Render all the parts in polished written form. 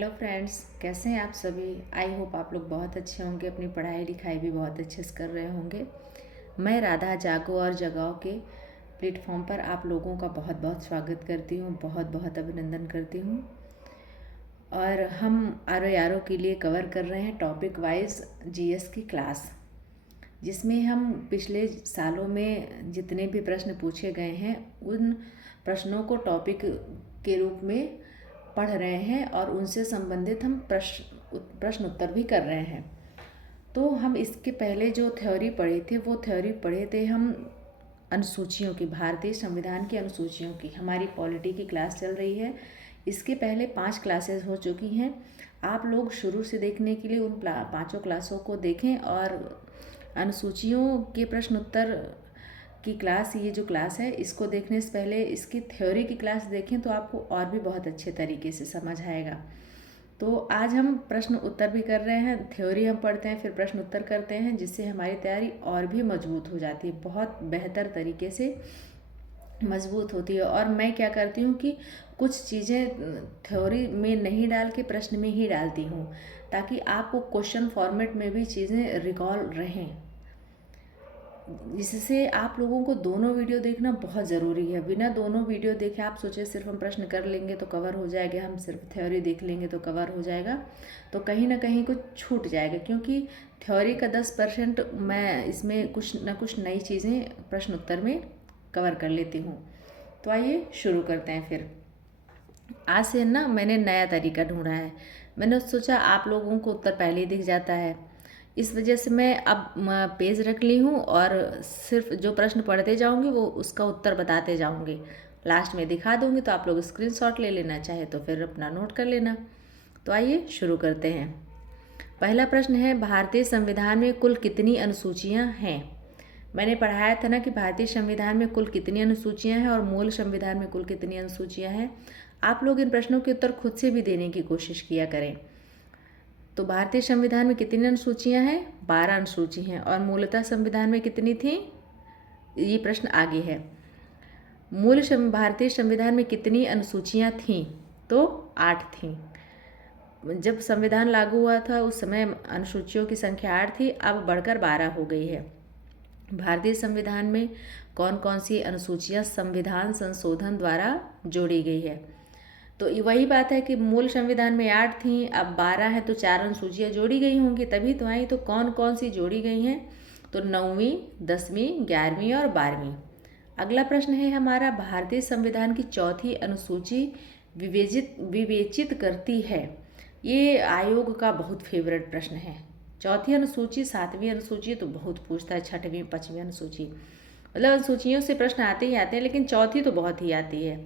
Hello friends, कैसे हैं आप सभी। आई होप आप लोग बहुत अच्छे होंगे, अपनी पढ़ाई लिखाई भी बहुत अच्छे से कर रहे होंगे। मैं राधा जागो और जगाओ के प्लेटफॉर्म पर आप लोगों का बहुत बहुत स्वागत करती हूँ, बहुत बहुत अभिनंदन करती हूँ। और हम आर यारों के लिए कवर कर रहे हैं टॉपिक वाइज जीएस की क्लास, जिसमें हम पिछले सालों में जितने भी प्रश्न पूछे गए हैं उन प्रश्नों को टॉपिक के रूप में पढ़ रहे हैं और उनसे संबंधित हम प्रश्न उत्तर भी कर रहे हैं। तो हम इसके पहले जो थ्योरी पढ़े थे वो थ्योरी पढ़े थे हम अनुसूचियों की, भारतीय संविधान की अनुसूचियों की। हमारी पॉलिटी की क्लास चल रही है। इसके पहले 5 क्लासेस हो चुकी हैं। आप लोग शुरू से देखने के लिए उन 5 क्लासों को देखें और अनुसूचियों के प्रश्न उत्तर की क्लास, ये जो क्लास है, इसको देखने से पहले इसकी थ्योरी की क्लास देखें तो आपको और भी बहुत अच्छे तरीके से समझ आएगा। तो आज हम प्रश्न उत्तर भी कर रहे हैं, थ्योरी हम पढ़ते हैं, फिर प्रश्न उत्तर करते हैं, जिससे हमारी तैयारी और भी मजबूत हो जाती है, बहुत बेहतर तरीके से मजबूत होती है। और मैं क्या करती हूँ कि कुछ चीज़ें थ्योरी में नहीं डाल के प्रश्न में ही डालती हूँ, ताकि आपको क्वेश्चन फॉर्मेट में भी चीज़ें रिकॉल रहें। इससे आप लोगों को दोनों वीडियो देखना बहुत ज़रूरी है। बिना दोनों वीडियो देखे आप सोचे सिर्फ हम प्रश्न कर लेंगे तो कवर हो जाएगा, हम सिर्फ थ्योरी देख लेंगे तो कवर हो जाएगा, तो कहीं ना कहीं कुछ छूट जाएगा। क्योंकि थ्योरी का 10% मैं इसमें कुछ ना कुछ नई चीज़ें प्रश्न उत्तर में कवर कर लेती हूँ। तो आइए शुरू करते हैं। फिर आज से ना मैंने नया तरीका ढूंढा है। मैंने सोचा आप लोगों को उत्तर पहले ही दिख जाता है, इस वजह से मैं अब पेज रख ली हूँ और सिर्फ जो प्रश्न पढ़ते जाऊँगी वो उसका उत्तर बताते जाऊँगी। लास्ट में दिखा दूँगी तो आप लोग स्क्रीनशॉट ले लेना, चाहे तो फिर अपना नोट कर लेना। तो आइए शुरू करते हैं। पहला प्रश्न है, भारतीय संविधान में कुल कितनी अनुसूचियाँ हैं। मैंने पढ़ाया था ना कि भारतीय संविधान में कुल कितनी अनुसूचियाँ हैं और मूल संविधान में कुल कितनी अनुसूचियाँ हैं। आप लोग इन प्रश्नों के उत्तर खुद से भी देने की कोशिश किया करें। तो भारतीय संविधान में कितनी अनुसूचियां हैं? 12 अनुसूची हैं। और मूलतः संविधान में कितनी थी? ये प्रश्न आगे है। भारतीय संविधान में कितनी अनुसूचियां थीं? तो 8 थीं। जब संविधान लागू हुआ था उस समय अनुसूचियों की संख्या 8 थी, अब बढ़कर 12 हो गई है। भारतीय संविधान में कौन कौन सी अनुसूचियां संविधान संशोधन द्वारा जोड़ी गई है? तो वही बात है कि मूल संविधान में 8 थी, अब 12 है, तो 4 अनुसूचियाँ जोड़ी गई होंगी तभी तो आई। तो कौन कौन सी जोड़ी गई हैं? तो 9वीं, 10वीं, 11वीं और 12वीं। अगला प्रश्न है हमारा, भारतीय संविधान की चौथी अनुसूची विवेचित करती है। ये आयोग का बहुत फेवरेट प्रश्न है। चौथी अनुसूची, 7वीं अनुसूची तो बहुत पूछता है, 6वीं, 5वीं अनुसूची, मतलब अनुसूचियों से प्रश्न आते ही आते हैं, लेकिन चौथी तो बहुत ही आती है।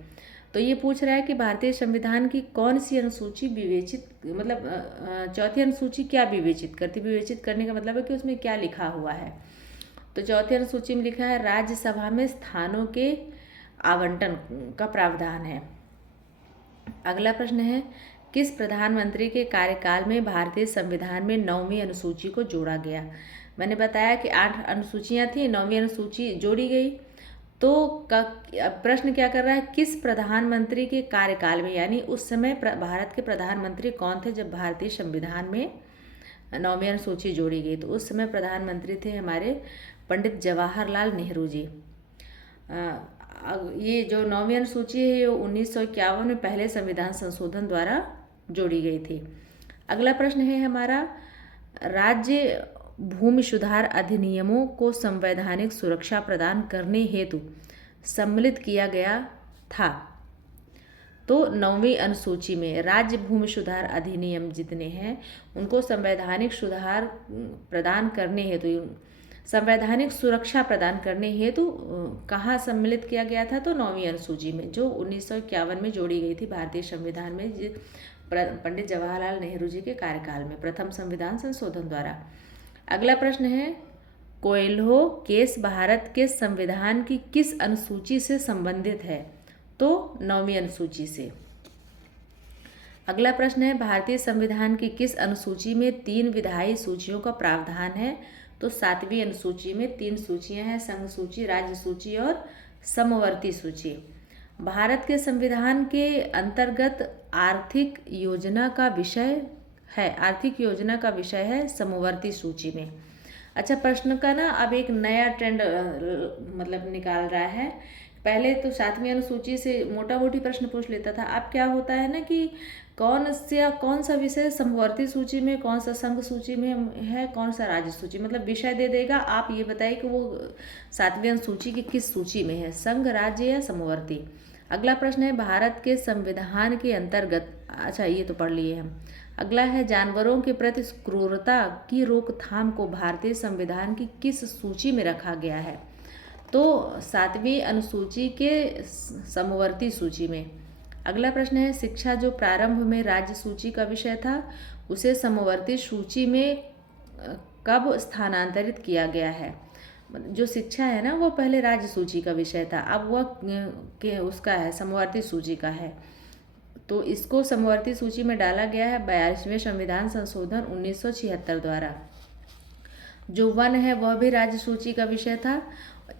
तो ये पूछ रहा है कि भारतीय संविधान की कौन सी अनुसूची विवेचित, मतलब चौथी अनुसूची क्या विवेचित करती। विवेचित करने का मतलब है कि उसमें क्या लिखा हुआ है। तो चौथी अनुसूची में लिखा है राज्यसभा में स्थानों के आवंटन का प्रावधान है। अगला प्रश्न है, किस प्रधानमंत्री के कार्यकाल में भारतीय संविधान में 9वीं अनुसूची को जोड़ा गया। मैंने बताया कि 8 अनुसूचियाँ थी, 9वीं अनुसूची जोड़ी गई। तो प्रश्न क्या कर रहा है, किस प्रधानमंत्री के कार्यकाल में, यानी उस समय भारत के प्रधानमंत्री कौन थे जब भारतीय संविधान में 9वीं अनुसूची जोड़ी गई। तो उस समय प्रधानमंत्री थे हमारे पंडित जवाहरलाल नेहरू जी। ये जो 9वीं अनुसूची है ये 1951 में पहले संविधान संशोधन द्वारा जोड़ी गई थी। अगला प्रश्न है हमारा, राज्य भूमि सुधार अधिनियमों को संवैधानिक सुरक्षा प्रदान करने हेतु सम्मिलित किया गया था। तो 9वीं अनुसूची में राज्य भूमि सुधार अधिनियम जितने हैं उनको संवैधानिक सुधार प्रदान करने हेतु, संवैधानिक सुरक्षा प्रदान करने हेतु कहाँ सम्मिलित किया गया था? तो 9वीं अनुसूची में, जो 1951 में जोड़ी गई थी भारतीय संविधान में पंडित जवाहरलाल नेहरू जी के कार्यकाल में, प्रथम संविधान संशोधन द्वारा। अगला प्रश्न है, कोएल्हो केस भारत के संविधान की किस अनुसूची से संबंधित है? तो 9वीं अनुसूची से। अगला प्रश्न है, भारतीय संविधान की किस अनुसूची में 3 विधायी सूचियों का प्रावधान है? तो 7वीं अनुसूची में 3 सूचियां हैं, संघ सूची, राज्य सूची और समवर्ती सूची। भारत के संविधान के अंतर्गत आर्थिक योजना का विषय है समवर्ती सूची में। अच्छा, प्रश्न का ना अब एक नया ट्रेंड मतलब निकाल रहा है। पहले तो 7वीं अनुसूची से मोटा मोटी प्रश्न पूछ लेता था, अब क्या होता है ना कि कौन सा विषय समवर्ती सूची में, कौन सा संघ सूची में है, कौन सा राज्य सूची, मतलब विषय दे देगा, आप ये बताइए कि वो 7वीं अनुसूची की किस सूची में है, संघ, राज्य या समवर्ती। अगला प्रश्न है भारत के संविधान के अंतर्गत, अच्छा ये तो पढ़ लिए हम। अगला है जानवरों के प्रति क्रूरता की रोकथाम को भारतीय संविधान की किस सूची में रखा गया है, तो 7वीं अनुसूची के समवर्ती सूची में। अगला प्रश्न है शिक्षा जो प्रारंभ में राज्य सूची का विषय था उसे समवर्ती सूची में कब स्थानांतरित किया गया है। जो शिक्षा है ना वो पहले राज्य सूची का विषय था, अब वह उसका है समवर्ती सूची का है, तो इसको समवर्ती सूची में डाला गया है 42वें संविधान संशोधन 1976 द्वारा। जो वन है वह भी राज्य सूची का विषय था,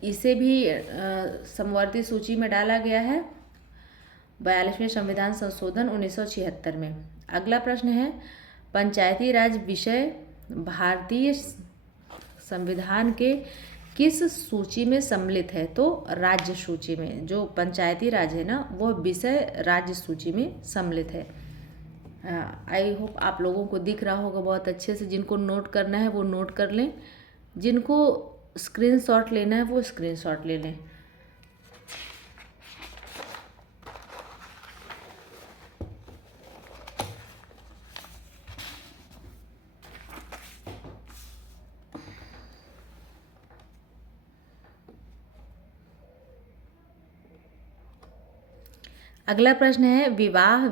इसे भी समवर्ती सूची में डाला गया है 42वें संविधान संशोधन 1976 में। अगला प्रश्न है पंचायती राज विषय भारतीय संविधान के किस सूची में सम्मिलित है, तो राज्य सूची में। जो पंचायती राज है ना वो विषय राज्य सूची में सम्मिलित है। आई होप आप लोगों को दिख रहा होगा बहुत अच्छे से। जिनको नोट करना है वो नोट कर लें, जिनको स्क्रीनशॉट लेना है वो स्क्रीनशॉट ले लें। अगला प्रश्न है विवाह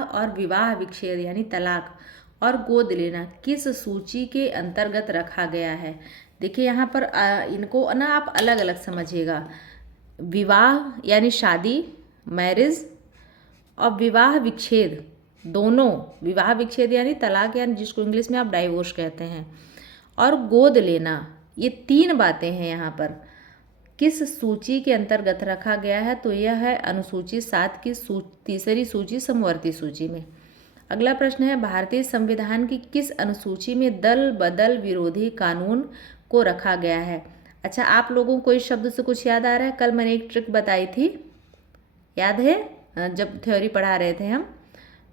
और विवाह विच्छेद यानी तलाक और गोद लेना किस सूची के अंतर्गत रखा गया है। देखिए यहाँ पर इनको ना आप अलग अलग समझिएगा। विवाह यानी शादी, मैरिज, और विवाह विच्छेद दोनों, विवाह विच्छेद यानी तलाक यानी जिसको इंग्लिश में आप डाइवोर्स कहते हैं, और गोद लेना, ये 3 बातें हैं यहाँ पर किस सूची के अंतर्गत रखा गया है, तो यह है अनुसूची 7 की तीसरी सूची समवर्ती सूची में। अगला प्रश्न है भारतीय संविधान की किस अनुसूची में दल बदल विरोधी कानून को रखा गया है। अच्छा, आप लोगों को इस शब्द से कुछ याद आ रहा है? कल मैंने एक ट्रिक बताई थी, याद है? जब थ्योरी पढ़ा रहे थे हम,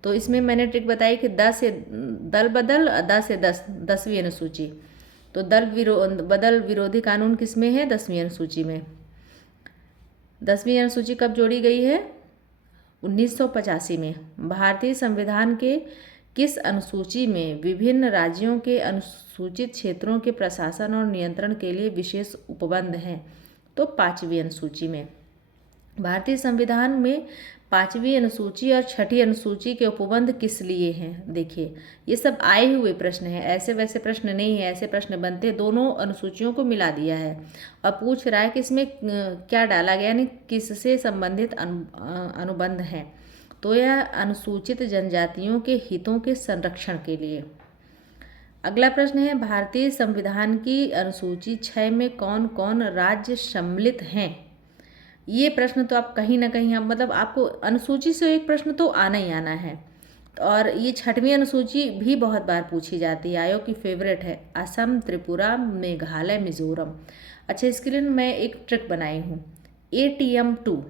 तो इसमें मैंने ट्रिक बताई कि 10 से दल बदल, 10 से 10वीं अनुसूची। तो दल बदल विरोधी कानून किस में है? 10वीं अनुसूची में। 10वीं अनुसूची कब जोड़ी गई है? 1985 में। भारतीय संविधान के किस अनुसूची में विभिन्न राज्यों के अनुसूचित क्षेत्रों के प्रशासन और नियंत्रण के लिए विशेष उपबंध हैं, तो 5वीं अनुसूची में। भारतीय संविधान में 5वीं अनुसूची और 6ठी अनुसूची के उपबंध किस लिए हैं? देखिए ये सब आए हुए प्रश्न हैं, ऐसे वैसे प्रश्न नहीं है। ऐसे प्रश्न बनते दोनों अनुसूचियों को मिला दिया है और पूछ रहा है कि इसमें क्या डाला गया, यानी किससे संबंधित अनुबंध हैं, तो यह अनुसूचित जनजातियों के हितों के संरक्षण के लिए। अगला प्रश्न है भारतीय संविधान की अनुसूची 6 में कौन कौन राज्य सम्मिलित हैं। ये प्रश्न तो आप कहीं ना कहीं मतलब आपको अनुसूची से एक प्रश्न तो आना ही आना है, और ये 6वीं अनुसूची भी बहुत बार पूछी जाती है, आयोग की फेवरेट है। असम, त्रिपुरा, मेघालय, मिजोरम। अच्छा, इसके लिए मैं एक ट्रिक बनाई हूँ, ATM 2।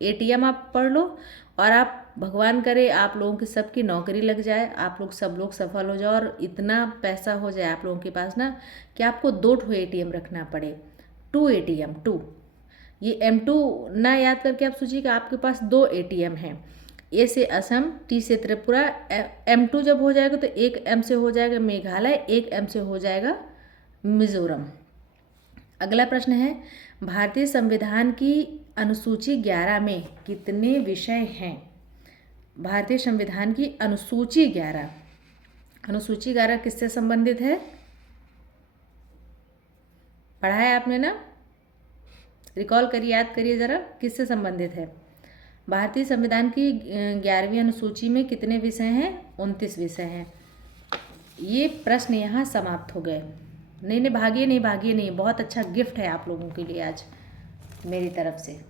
ATM आप पढ़ लो और आप भगवान करे आप लोगों की सबकी नौकरी लग जाए, आप लोग सब लोग सफल हो जाओ और इतना पैसा हो जाए आप लोगों के पास ना कि आपको 2 ATM रखना पड़े। 2 ATM 2, ये M2 ना याद करके आप सोचिए कि आपके पास 2 ATM हैं। A से असम, T से त्रिपुरा। M2 जब हो जाएगा तो एक M से हो जाएगा मेघालय, एक M से हो जाएगा मिजोरम। अगला प्रश्न है भारतीय संविधान की अनुसूची 11 में कितने विषय हैं। भारतीय संविधान की अनुसूची 11 किससे संबंधित है? पढ़ा है आपने ना? रिकॉल करिए, याद करिए ज़रा, किससे संबंधित है। भारतीय संविधान की 11वीं अनुसूची में कितने विषय हैं? 29 विषय हैं। ये प्रश्न यहाँ समाप्त हो गए। नहीं, भागिए नहीं, बहुत अच्छा गिफ्ट है आप लोगों के लिए आज मेरी तरफ से।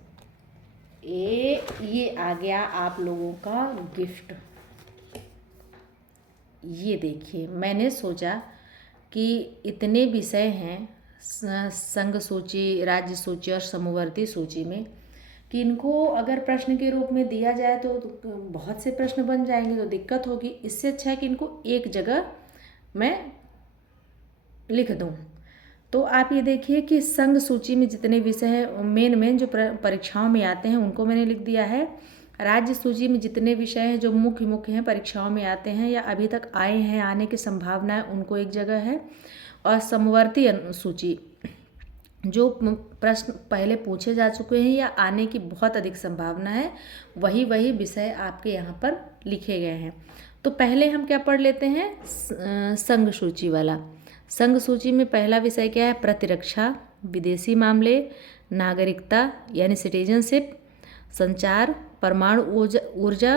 ये आ गया आप लोगों का गिफ्ट। ये देखिए, मैंने सोचा कि इतने विषय हैं संघ सूची, राज्य सूची और समवर्ती सूची में कि इनको अगर प्रश्न के रूप में दिया जाए तो बहुत से प्रश्न बन जाएंगे, तो दिक्कत होगी। इससे अच्छा है कि इनको एक जगह मैं लिख दूं। तो आप ये देखिए कि संघ सूची में जितने विषय हैं मेन जो परीक्षाओं में आते हैं उनको मैंने लिख दिया है। राज्य सूची में जितने विषय हैं जो मुख्य हैं, परीक्षाओं में आते हैं या अभी तक आए हैं, आने की संभावना है, उनको एक जगह है। और समवर्ती सूची जो प्रश्न पहले पूछे जा चुके हैं या आने की बहुत अधिक संभावना है, वही विषय आपके यहाँ पर लिखे गए हैं। तो पहले हम क्या पढ़ लेते हैं, संघ सूची वाला। संघ सूची में पहला विषय क्या है, प्रतिरक्षा, विदेशी मामले, नागरिकता यानी सिटीजनशिप, संचार, परमाणु ऊर्जा,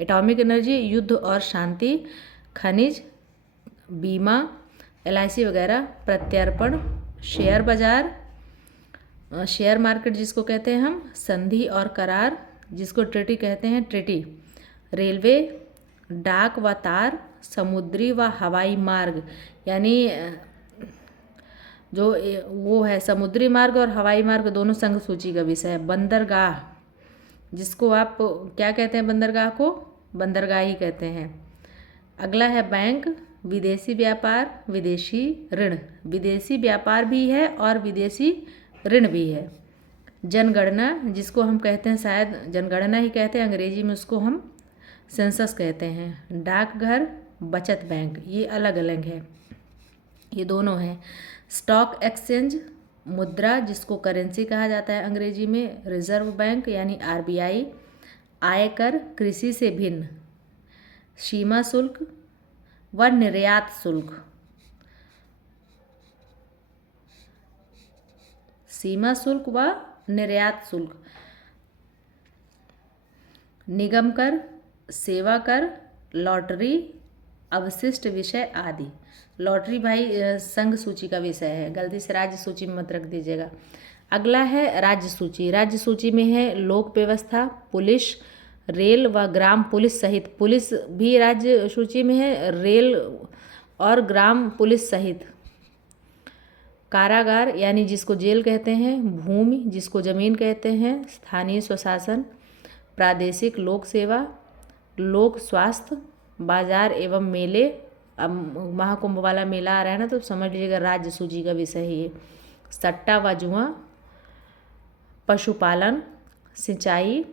एटॉमिक एनर्जी, युद्ध और शांति, खनिज, बीमा, LIC वगैरह, प्रत्यार्पण, शेयर बाजार, शेयर मार्केट जिसको कहते हैं हम, संधि और करार जिसको ट्रीटी कहते हैं, ट्रीटी, रेलवे, डाक व तार, समुद्री व हवाई मार्ग यानी जो वो है समुद्री मार्ग और हवाई मार्ग दोनों संघ सूची का विषय है। बंदरगाह जिसको आप क्या कहते हैं, बंदरगाह को बंदरगाह ही कहते हैं। अगला है बैंक, विदेशी व्यापार, विदेशी ऋण, विदेशी व्यापार भी है और विदेशी ऋण भी है। जनगणना जिसको हम कहते हैं, शायद जनगणना ही कहते हैं, अंग्रेजी में उसको हम सेंसस कहते हैं। डाकघर, बचत बैंक, ये अलग अलग है, ये दोनों हैं। स्टॉक एक्सचेंज, मुद्रा जिसको करेंसी कहा जाता है अंग्रेजी में, रिजर्व बैंक यानी RBI, आयकर, कृषि से भिन्न, सीमा शुल्क व निर्यात शुल्क, सीमा शुल्क व निर्यात शुल्क, निगम कर, सेवा कर, लॉटरी, अवशिष्ट विषय आदि। लॉटरी भाई संघ सूची का विषय है, गलती से राज्य सूची में मत रख दीजिएगा। अगला है राज्य सूची। राज्य सूची में है लोक व्यवस्था, पुलिस, रेल व ग्राम पुलिस सहित, पुलिस भी राज्य सूची में है, रेल और ग्राम पुलिस सहित। कारागार यानी जिसको जेल कहते हैं, भूमि जिसको जमीन कहते हैं, स्थानीय स्वशासन, प्रादेशिक लोक सेवा, लोक स्वास्थ्य, बाजार एवं मेले। अब महाकुंभ वाला मेला आ रहा है ना, तो समझ लीजिएगा राज्य सूची का विषय है ये। सट्टा व जुआ, पशुपालन, सिंचाई,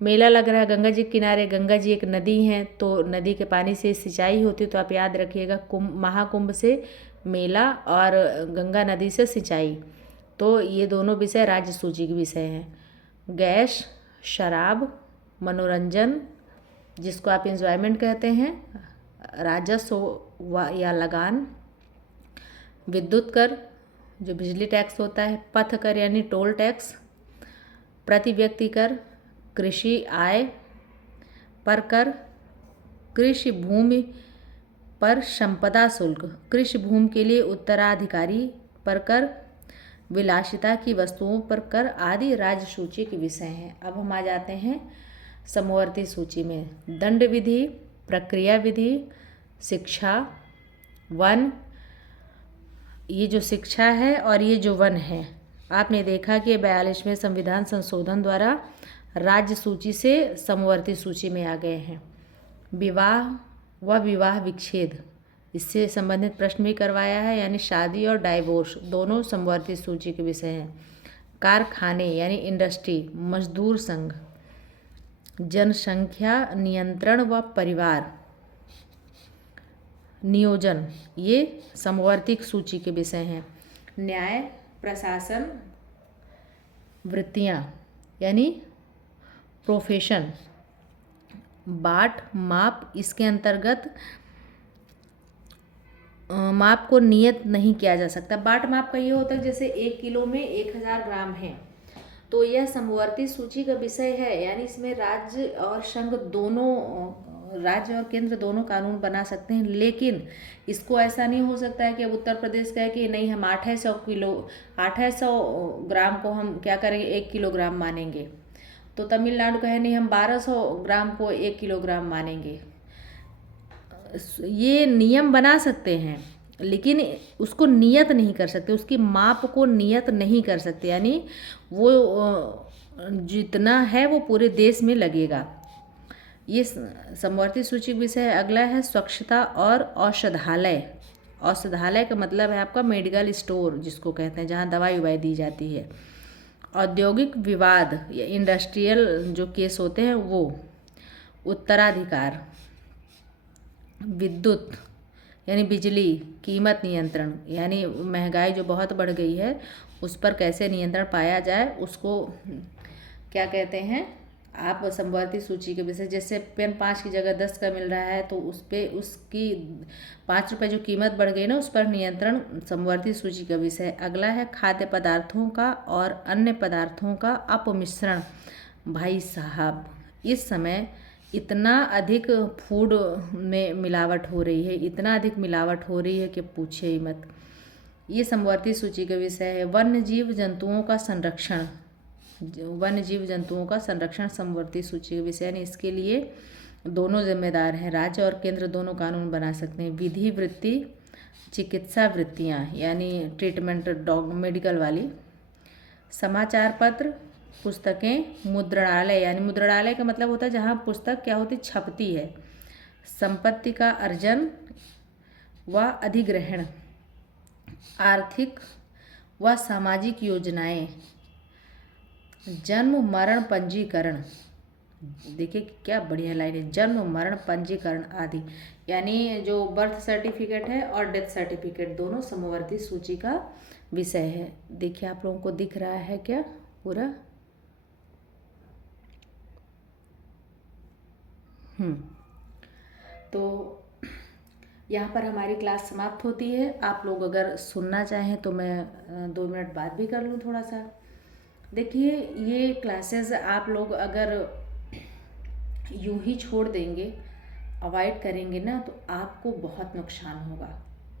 मेला लग रहा है गंगा जी के किनारे, गंगा जी एक नदी है तो नदी के पानी से सिंचाई होती है, तो आप याद रखिएगा महाकुंभ से मेला और गंगा नदी से सिंचाई, तो ये दोनों विषय राज्य सूची के विषय हैं। गैस, शराब, मनोरंजन जिसको आप एंजॉयमेंट कहते हैं, राजस्व या लगान, विद्युत कर जो बिजली टैक्स होता है, पथ कर यानी टोल टैक्स, प्रति व्यक्ति कर, कृषि आय पर कर, कृषि भूमि पर संपदा शुल्क, कृषि भूमि के लिए उत्तराधिकारी पर कर, विलासिता की वस्तुओं पर कर आदि राज्य सूची के विषय हैं। अब हम आ जाते हैं समवर्ती सूची में। दंड विधि, प्रक्रिया विधि, शिक्षा, वन, ये जो शिक्षा है और ये जो वन है, आपने देखा कि 42वें संविधान संशोधन द्वारा राज्य सूची से समवर्ती सूची में आ गए हैं। विवाह व विवाह विच्छेद, इससे संबंधित प्रश्न भी करवाया है, यानी शादी और डाइवोर्स दोनों समवर्ती सूची के विषय हैं। कारखाने यानी इंडस्ट्री, मजदूर संघ, जनसंख्या नियंत्रण व परिवार नियोजन, ये समवर्ती सूची के विषय हैं। न्याय, प्रशासन, वृत्तियाँ यानी प्रोफेशन, बाट, माप, इसके अंतर्गत माप को नियत नहीं किया जा सकता। बाट माप का ये होता है जैसे 1 किलो में 1000 ग्राम है, तो यह समवर्ती सूची का विषय है, यानी इसमें राज्य और संघ दोनों राज्य और केंद्र दोनों कानून बना सकते हैं, लेकिन इसको ऐसा नहीं हो सकता है कि अब उत्तर प्रदेश कहे कि नहीं हम 800 ग्राम को हम क्या करेंगे 1 किलोग्राम मानेंगे, तो तमिलनाडु कहे नहीं हम 1200 ग्राम को 1 किलोग्राम मानेंगे। ये नियम बना सकते हैं लेकिन उसको नियत नहीं कर सकते, उसकी माप को नियत नहीं कर सकते, यानी वो जितना है वो पूरे देश में लगेगा। ये समवर्ती सूची विषय अगला है स्वच्छता और औषधालय। औषधालय का मतलब है आपका मेडिकल स्टोर जिसको कहते हैं, जहाँ दवाई उवाई दी जाती है। औद्योगिक विवाद या इंडस्ट्रियल जो केस होते हैं वो। उत्तराधिकार। विद्युत यानी बिजली। कीमत नियंत्रण यानी महंगाई जो बहुत बढ़ गई है उस पर कैसे नियंत्रण पाया जाए, उसको क्या कहते हैं आप समवर्ती सूची के विषय। जैसे पेन 5 की जगह 10 का मिल रहा है तो उस पर उसकी 5 रुपये जो कीमत बढ़ गई ना, उस पर नियंत्रण समवर्ती सूची का विषय। अगला है खाद्य पदार्थों का और अन्य पदार्थों का अपमिश्रण। भाई साहब इस समय इतना अधिक फूड में मिलावट हो रही है, इतना अधिक मिलावट हो रही है कि पूछे ही मत। ये समवर्ती सूची का विषय है। वन्य जीव जंतुओं का संरक्षण। वन्य जीव जंतुओं का संरक्षण समवर्ती सूची का विषय है। इसके लिए दोनों जिम्मेदार हैं, राज्य और केंद्र दोनों कानून बना सकते हैं। विधि वृत्ति, चिकित्सा वृत्तियाँ यानी ट्रीटमेंट मेडिकल वाली। समाचार पत्र, पुस्तकें, मुद्रणालय यानी मुद्रणालय का मतलब होता है जहाँ पुस्तक क्या होती छपती है। संपत्ति का अर्जन व अधिग्रहण। आर्थिक व सामाजिक योजनाएं। जन्म मरण पंजीकरण। देखिए क्या बढ़िया लाइन है, जन्म मरण पंजीकरण आदि, यानी जो बर्थ सर्टिफिकेट है और डेथ सर्टिफिकेट दोनों समवर्ती सूची का विषय है। देखिए आप लोगों को दिख रहा है क्या पूरा? तो यहाँ पर हमारी क्लास समाप्त होती है। आप लोग अगर सुनना चाहें तो मैं 2 मिनट बाद भी कर लूँ थोड़ा सा। देखिए ये क्लासेस आप लोग अगर यूं ही छोड़ देंगे, अवॉइड करेंगे ना, तो आपको बहुत नुकसान होगा,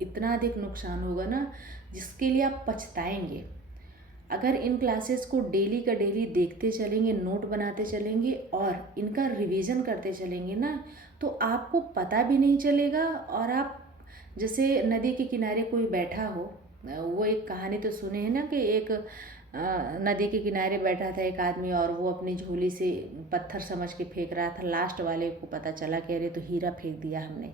इतना अधिक नुकसान होगा ना जिसके लिए आप पछताएंगे। अगर इन क्लासेस को डेली का डेली देखते चलेंगे, नोट बनाते चलेंगे और इनका रिवीजन करते चलेंगे ना, तो आपको पता भी नहीं चलेगा। और आप जैसे नदी के किनारे कोई बैठा हो, वो एक कहानी तो सुने हैं ना कि एक नदी के किनारे बैठा था एक आदमी और वो अपनी झोली से पत्थर समझ के फेंक रहा था, लास्ट वाले को पता चला कि अरे तो हीरा फेंक दिया हमने।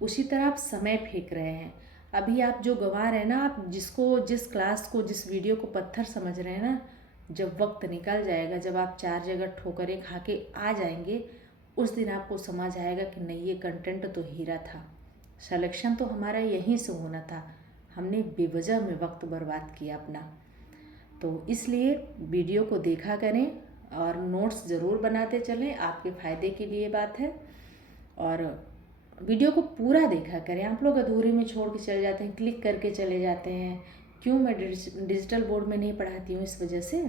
उसी तरह आप समय फेंक रहे हैं। अभी आप जो गंवा रहे हैं ना, आप जिस क्लास को जिस वीडियो को पत्थर समझ रहे हैं ना, जब वक्त निकल जाएगा, जब आप 4 जगह ठोकरें खा के आ जाएंगे, उस दिन आपको समझ आएगा कि नहीं ये कंटेंट तो हीरा था, सिलेक्शन तो हमारा यहीं से होना था, हमने बेवजह में वक्त बर्बाद किया अपना। तो इसलिए वीडियो को देखा करें और नोट्स ज़रूर बनाते चलें, आपके फ़ायदे के लिए बात है। और वीडियो को पूरा देखा करें। आप लोग अधूरे में छोड़ के चले जाते हैं, क्लिक करके चले जाते हैं। क्यों? मैं डिजिटल बोर्ड में नहीं पढ़ाती हूँ इस वजह से।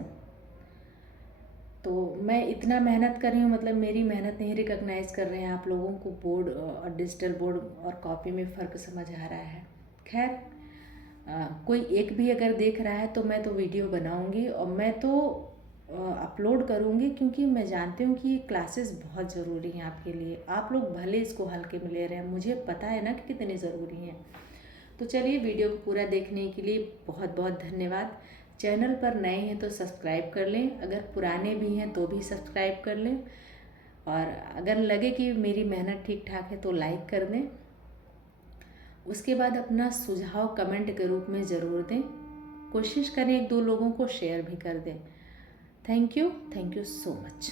तो मैं इतना मेहनत कर रही हूँ, मतलब मेरी मेहनत नहीं रिकॉग्नाइज़ कर रहे हैं आप लोगों को। बोर्ड और डिजिटल बोर्ड और कॉपी में फ़र्क समझ आ रहा है। खैर कोई एक भी अगर देख रहा है तो मैं तो वीडियो बनाऊंगी और मैं तो अपलोड करूंगी, क्योंकि मैं जानती हूँ कि ये क्लासेस बहुत ज़रूरी हैं आपके लिए। आप लोग भले इसको हल्के में ले रहे हैं, मुझे पता है ना कि कितनी ज़रूरी हैं। तो चलिए वीडियो को पूरा देखने के लिए बहुत बहुत धन्यवाद। चैनल पर नए हैं तो सब्सक्राइब कर लें, अगर पुराने भी हैं तो भी सब्सक्राइब कर लें, और अगर लगे कि मेरी मेहनत ठीक ठाक है तो लाइक कर दें। उसके बाद अपना सुझाव कमेंट के रूप में ज़रूर दें। कोशिश करें 1-2 लोगों को शेयर भी कर दें। Thank you so much.